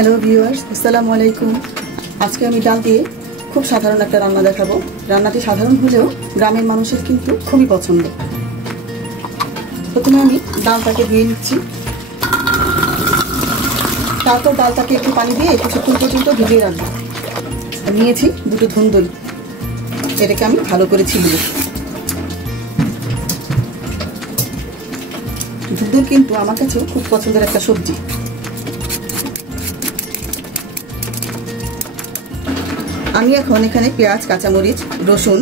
Hello viewers, আসসালামু আলাইকুম। আজকে আমি ডাল দিয়ে খুব সাধারণ একটা রান্না দেখাবো। রান্নাটি সাধারণ হলেও গ্রামের মানুষের কিন্তু খুবই পছন্দ। প্রথমে আমি ডালটাকে ধুয়ে নিচ্ছি, তারপর ডালটাকে একটু পানি দিয়ে কিছুক্ষণ পর্যন্ত ভিজিয়ে রাখবো। নিয়েছি দুটো ধুন্দুল, এটাকে আমি ভালো করে ছিলব। ধুন্দুল কিন্তু আমার কাছেও খুব পছন্দের একটা সবজি। আমি এখন এখানে পেঁয়াজ, কাঁচামরিচ, রসুন,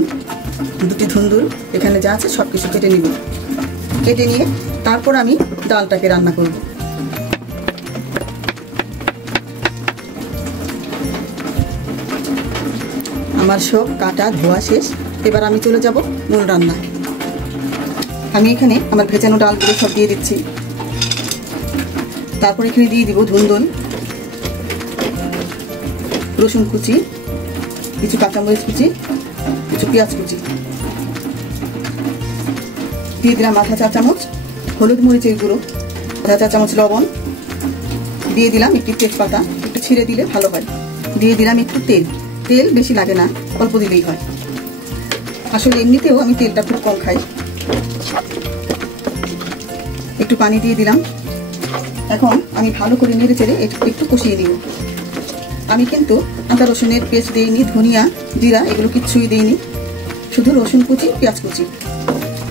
দুটি ধুন্দুল, এখানে যা আছে সব কিছু কেটে নিব। কেটে নিয়ে তারপর আমি ডালটাকে রান্না করব। আমার সব কাটা ধোয়া শেষ, এবার আমি চলে যাব মূল রান্না। আমি এখানে আমার ভেজানো ডালগুলো সব দিয়ে দিচ্ছি। তারপর এখানে দিয়ে দিব ধুন্দুল, রসুন কুচি, কিছু কাঁচামরিচ কুচি, কিছু পেঁয়াজ কুচি, দিয়ে দিলাম আধা চা চামচ হলুদ মরিচের গুঁড়ো, আধা চা চামচ লবণ, দিয়ে দিলাম একটু তেজপাতা, একটু ছিঁড়ে দিলে ভালো হয়, দিয়ে দিলাম একটু তেল। তেল বেশি লাগে না, অল্প দিলেই হয়। আসলে এমনিতেও আমি তেলটা খুব কম খাই। একটু পানি দিয়ে দিলাম। এখন আমি ভালো করে নেড়ে চেড়ে একটু কষিয়ে নিব। আমি কিন্তু আদা রসুনের পেস্ট দিইনি, ধনিয়া, জিরা এগুলো কিচ্ছুই দিইনি, শুধু রসুন কুচি, পেঁয়াজ কুচি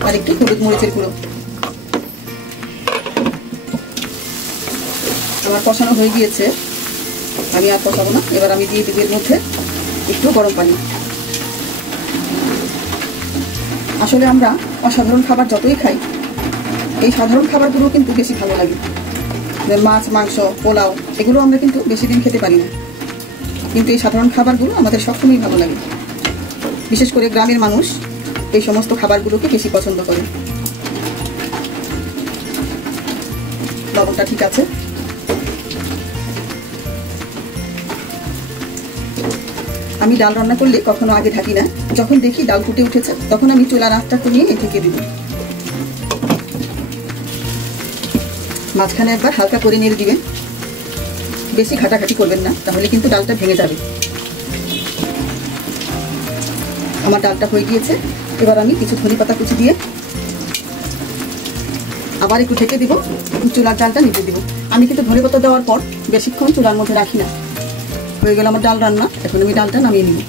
আর একটু হলুদ মরিচের গুঁড়ো। আমার কষানো হয়ে গিয়েছে, আমি আর কষাবো না। এবার আমি দিয়ে দিব এর মধ্যে একটু গরম পানি। আসলে আমরা অসাধারণ খাবার যতই খাই, এই সাধারণ খাবারগুলো কিন্তু বেশি ভালো লাগে। মাছ, মাংস, পোলাও এগুলো আমরা কিন্তু বেশি দিন খেতে পারি না, কিন্তু এই সাধারণ খাবারগুলো আমাদের সবসময় ভালো লাগে। বিশেষ করে গ্রামের মানুষ এই সমস্ত খাবারগুলোকে বেশি পছন্দ করে। লবণটা ঠিক আছে। আমি ডাল রান্না করলে কখনো আগে ঢাকি না। যখন দেখি ডাল ফুটে উঠেছে তখন আমি চুলার আঁচটা কমিয়ে ঢেকে দিব। মাঝখানে একবার হালকা করে নেড়ে দিবেন, বেশি ঘাটাঘাটি করবেন না, তাহলে কিন্তু ডালটা ভেঙে যাবে। আমার ডালটা হয়ে গিয়েছে। এবার আমি কিছু ধনেপাতা কুচি দিয়ে আবার একটু ঢেকে দিব, চুলার ডালটা নিতে দিব। আমি কিন্তু ধনেপাতা দেওয়ার পর বেশিক্ষণ চুলার মধ্যে রাখি না। হয়ে গেল আমার ডাল রান্না। এখন আমি ডালটা নামিয়ে নিব।